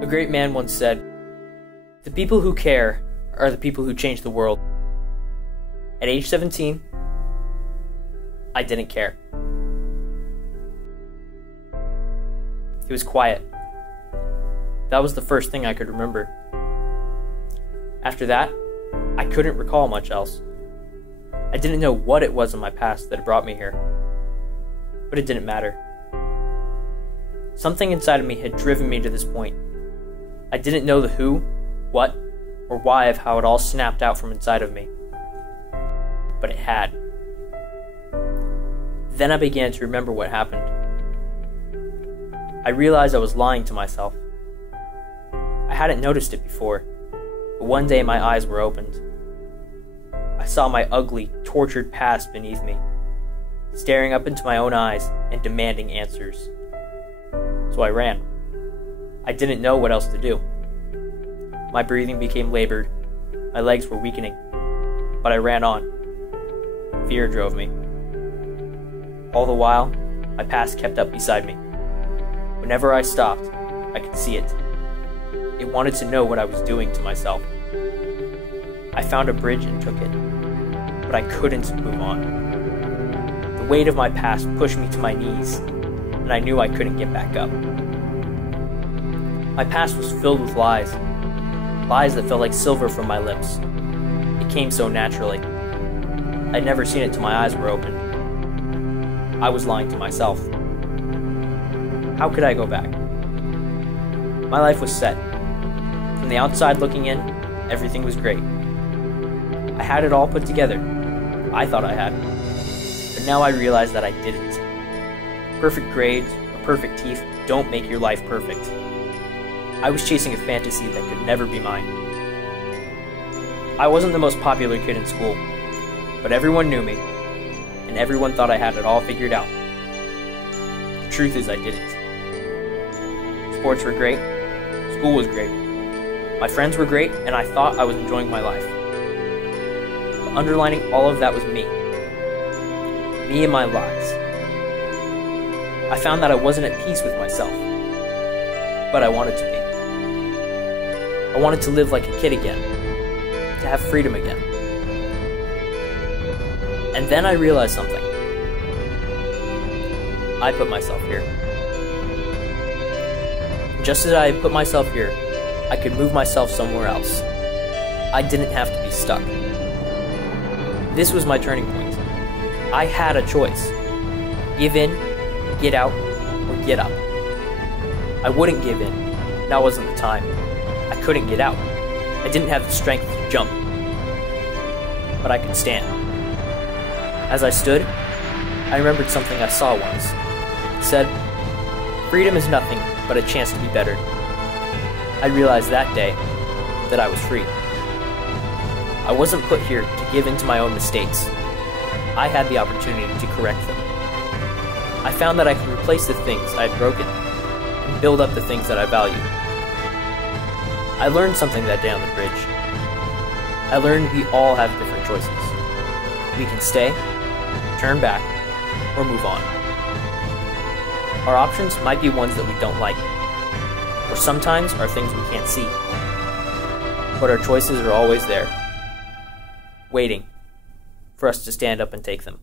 A great man once said, "The people who care are the people who change the world." At age 17, I didn't care. It was quiet. That was the first thing I could remember. After that, I couldn't recall much else. I didn't know what it was in my past that had brought me here, but it didn't matter. Something inside of me had driven me to this point. I didn't know the who, what, or why of how it all snapped out from inside of me, but it had. Then I began to remember what happened. I realized I was lying to myself. I hadn't noticed it before, but one day my eyes were opened. I saw my ugly, tortured past beneath me, staring up into my own eyes and demanding answers. So I ran. I didn't know what else to do. My breathing became labored. My legs were weakening, but I ran on. Fear drove me. All the while, my past kept up beside me. Whenever I stopped, I could see it. It wanted to know what I was doing to myself. I found a bridge and took it, but I couldn't move on. The weight of my past pushed me to my knees, and I knew I couldn't get back up. My past was filled with lies. Lies that felt like silver from my lips. It came so naturally. I'd never seen it till my eyes were open. I was lying to myself. How could I go back? My life was set. From the outside looking in, everything was great. I had it all put together. I thought I had. But now I realize that I didn't. Perfect grades or perfect teeth don't make your life perfect. I was chasing a fantasy that could never be mine. I wasn't the most popular kid in school, but everyone knew me, and everyone thought I had it all figured out. The truth is I didn't. Sports were great, school was great, my friends were great, and I thought I was enjoying my life. But underlining all of that was me. Me and my lies. I found that I wasn't at peace with myself, but I wanted to be. I wanted to live like a kid again, to have freedom again. And then I realized something. I put myself here. Just as I put myself here, I could move myself somewhere else. I didn't have to be stuck. This was my turning point. I had a choice. Give in, get out, or get up. I wouldn't give in. Now wasn't the time. I couldn't get out. I didn't have the strength to jump. But I could stand. As I stood, I remembered something I saw once. It said, "Freedom is nothing but a chance to be better." I realized that day that I was free. I wasn't put here to give in to my own mistakes. I had the opportunity to correct them. I found that I could replace the things I had broken and build up the things that I valued. I learned something that day on the bridge. I learned we all have different choices. We can stay, turn back, or move on. Our options might be ones that we don't like, or sometimes are things we can't see. But our choices are always there, waiting for us to stand up and take them.